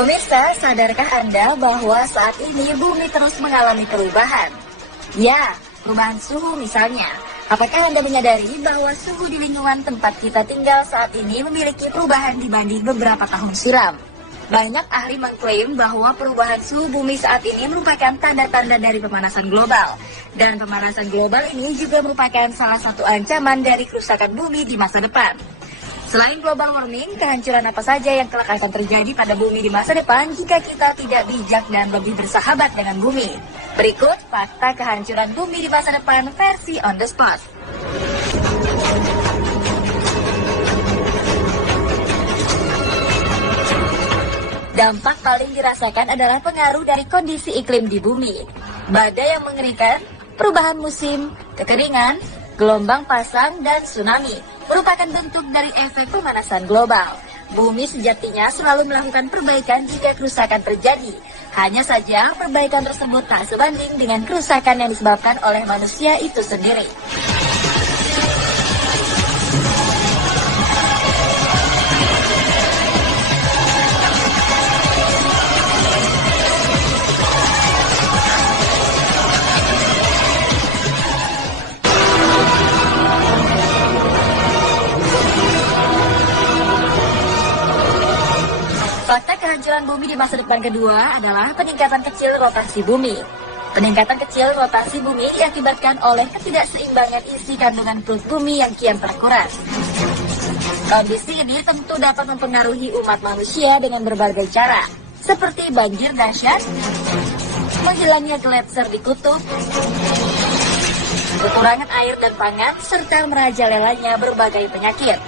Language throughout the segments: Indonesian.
Pemirsa, sadarkah Anda bahwa saat ini bumi terus mengalami perubahan? Ya, perubahan suhu misalnya. Apakah Anda menyadari bahwa suhu di lingkungan tempat kita tinggal saat ini memiliki perubahan dibanding beberapa tahun silam? Banyak ahli mengklaim bahwa perubahan suhu bumi saat ini merupakan tanda-tanda dari pemanasan global. Dan pemanasan global ini juga merupakan salah satu ancaman dari kerusakan bumi di masa depan. Selain global warming, kehancuran apa saja yang kelak akan terjadi pada bumi di masa depan jika kita tidak bijak dan lebih bersahabat dengan bumi? Berikut fakta kehancuran bumi di masa depan versi on the spot. Dampak paling dirasakan adalah pengaruh dari kondisi iklim di bumi. Badai yang mengerikan, perubahan musim, kekeringan, gelombang pasang, dan tsunami merupakan bentuk dari efek pemanasan global. Bumi sejatinya selalu melakukan perbaikan jika kerusakan terjadi. Hanya saja perbaikan tersebut tak sebanding dengan kerusakan yang disebabkan oleh manusia itu sendiri. Fakta kehancuran bumi di masa depan kedua adalah peningkatan kecil rotasi bumi. Peningkatan kecil rotasi bumi diakibatkan oleh ketidakseimbangan isi kandungan perut bumi yang kian terkuras. Kondisi ini tentu dapat mempengaruhi umat manusia dengan berbagai cara, seperti banjir dahsyat, menghilangnya gletser di kutub, kekurangan air dan pangan, serta merajalelanya berbagai penyakit.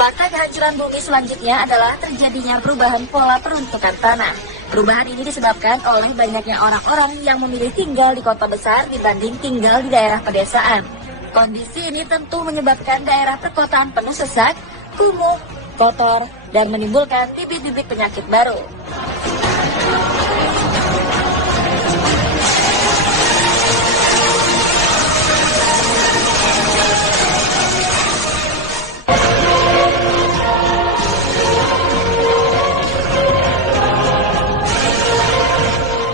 Fakta kehancuran bumi selanjutnya adalah terjadinya perubahan pola peruntukan tanah. Perubahan ini disebabkan oleh banyaknya orang-orang yang memilih tinggal di kota besar dibanding tinggal di daerah pedesaan. Kondisi ini tentu menyebabkan daerah perkotaan penuh sesak, kumuh, kotor, dan menimbulkan bibit-bibit penyakit baru.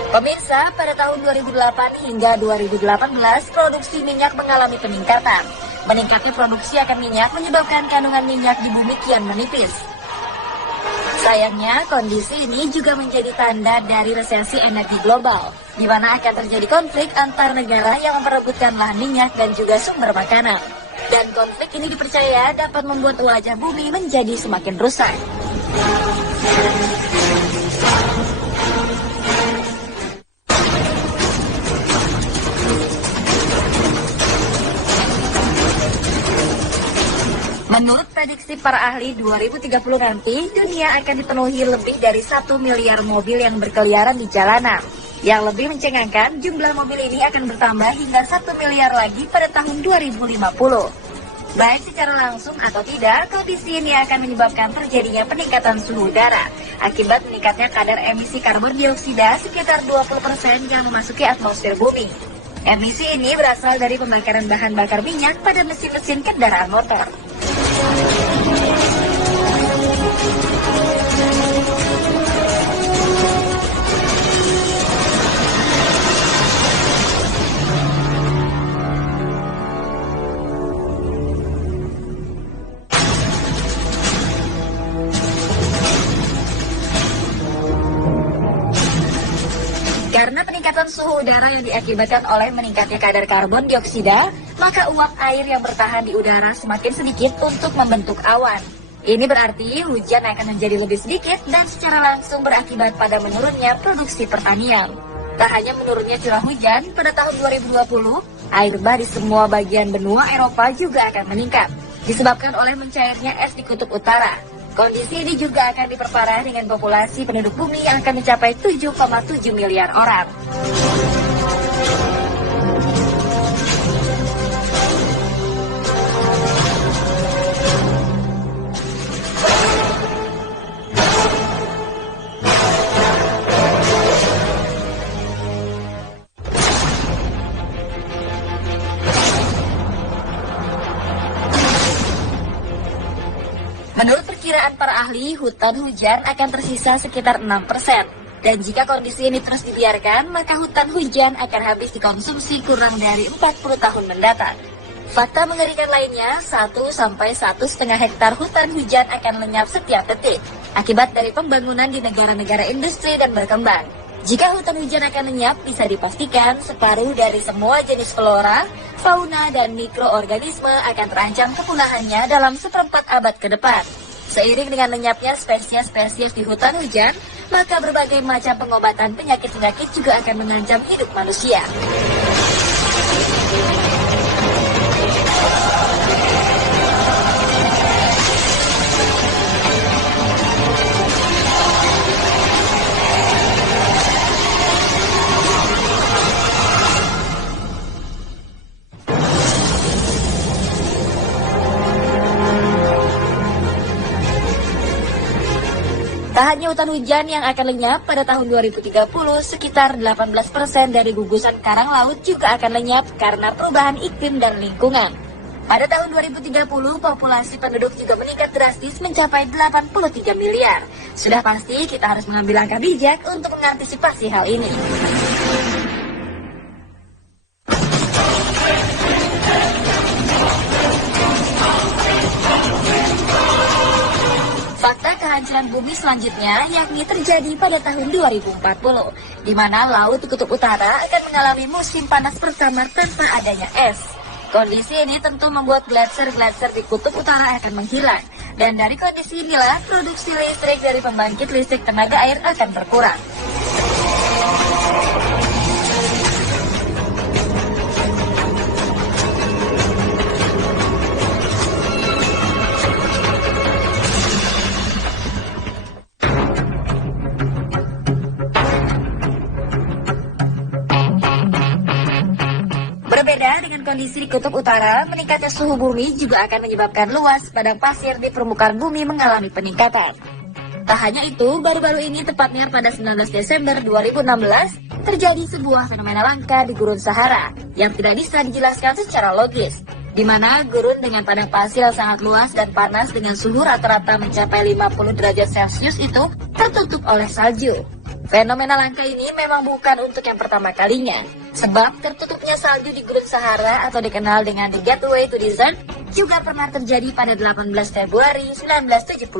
Pemirsa, pada tahun 2008 hingga 2018, produksi minyak mengalami peningkatan. Meningkatnya produksi akan minyak menyebabkan kandungan minyak di bumi kian menipis. Sayangnya, kondisi ini juga menjadi tanda dari resesi energi global, di mana akan terjadi konflik antar negara yang memperebutkan lahan minyak dan juga sumber makanan. Dan konflik ini dipercaya dapat membuat wajah bumi menjadi semakin rusak. Menurut prediksi para ahli, 2030 nanti dunia akan dipenuhi lebih dari 1 miliar mobil yang berkeliaran di jalanan. Yang lebih mencengangkan, jumlah mobil ini akan bertambah hingga 1 miliar lagi pada tahun 2050. Baik secara langsung atau tidak, kondisi ini akan menyebabkan terjadinya peningkatan suhu udara akibat meningkatnya kadar emisi karbon dioksida sekitar 20% yang memasuki atmosfer bumi. Emisi ini berasal dari pembakaran bahan bakar minyak pada mesin-mesin kendaraan motor. Karena peningkatan suhu udara yang diakibatkan oleh meningkatnya kadar karbon dioksida, maka uap air yang bertahan di udara semakin sedikit untuk membentuk awan. Ini berarti hujan akan menjadi lebih sedikit dan secara langsung berakibat pada menurunnya produksi pertanian. Tak hanya menurunnya curah hujan, pada tahun 2020, air bah di semua bagian benua Eropa juga akan meningkat, disebabkan oleh mencairnya es di kutub utara. Kondisi ini juga akan diperparah dengan populasi penduduk bumi yang akan mencapai 7,7 miliar orang. perkiraan para ahli, hutan hujan akan tersisa sekitar 6%. Dan jika kondisi ini terus dibiarkan, maka hutan hujan akan habis dikonsumsi kurang dari 40 tahun mendatang. Fakta mengerikan lainnya, 1-1,5 hektar hutan hujan akan lenyap setiap detik akibat dari pembangunan di negara-negara industri dan berkembang. Jika hutan hujan akan lenyap, bisa dipastikan separuh dari semua jenis flora, fauna, dan mikroorganisme akan terancam kepunahannya dalam seperempat abad ke depan. Seiring dengan lenyapnya spesies-spesies di hutan hujan, maka berbagai macam pengobatan penyakit-penyakit juga akan mengancam hidup manusia. Tak hanya hutan hujan yang akan lenyap pada tahun 2030, sekitar 18% dari gugusan karang laut juga akan lenyap karena perubahan iklim dan lingkungan. Pada tahun 2030, populasi penduduk juga meningkat drastis mencapai 83 miliar. Sudah pasti kita harus mengambil langkah bijak untuk mengantisipasi hal ini. Kehancuran bumi selanjutnya yakni terjadi pada tahun 2040, di mana Laut Kutub Utara akan mengalami musim panas pertama tanpa adanya es. Kondisi ini tentu membuat gletser-gletser di Kutub Utara akan menghilang, dan dari kondisi inilah produksi listrik dari pembangkit listrik tenaga air akan berkurang. Berbeda dengan kondisi di Kutub Utara, meningkatnya suhu bumi juga akan menyebabkan luas padang pasir di permukaan bumi mengalami peningkatan. Tak hanya itu, baru-baru ini tepatnya pada 19 Desember 2016, terjadi sebuah fenomena langka di Gurun Sahara yang tidak bisa dijelaskan secara logis, di mana gurun dengan padang pasir yang sangat luas dan panas dengan suhu rata-rata mencapai 50 derajat Celcius itu tertutup oleh salju. Fenomena langka ini memang bukan untuk yang pertama kalinya, sebab tertutupnya salju di Gurun Sahara atau dikenal dengan The Gateway to Desert juga pernah terjadi pada 18 Februari 1979.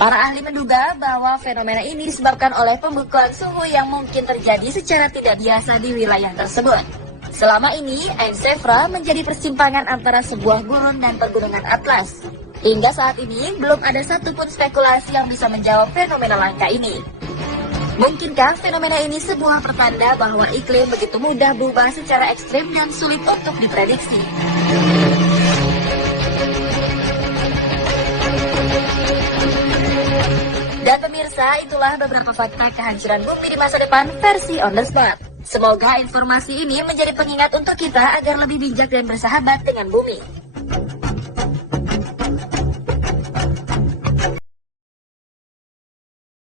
Para ahli menduga bahwa fenomena ini disebabkan oleh pembekuan suhu yang mungkin terjadi secara tidak biasa di wilayah tersebut. Selama ini, Ain Sefra menjadi persimpangan antara sebuah gurun dan pegunungan Atlas. Hingga saat ini, belum ada satupun spekulasi yang bisa menjawab fenomena langka ini. Mungkinkah fenomena ini sebuah pertanda bahwa iklim begitu mudah berubah secara ekstrim dan sulit untuk diprediksi? Dan pemirsa, itulah beberapa fakta kehancuran bumi di masa depan versi On The Spot. Semoga informasi ini menjadi pengingat untuk kita agar lebih bijak dan bersahabat dengan bumi.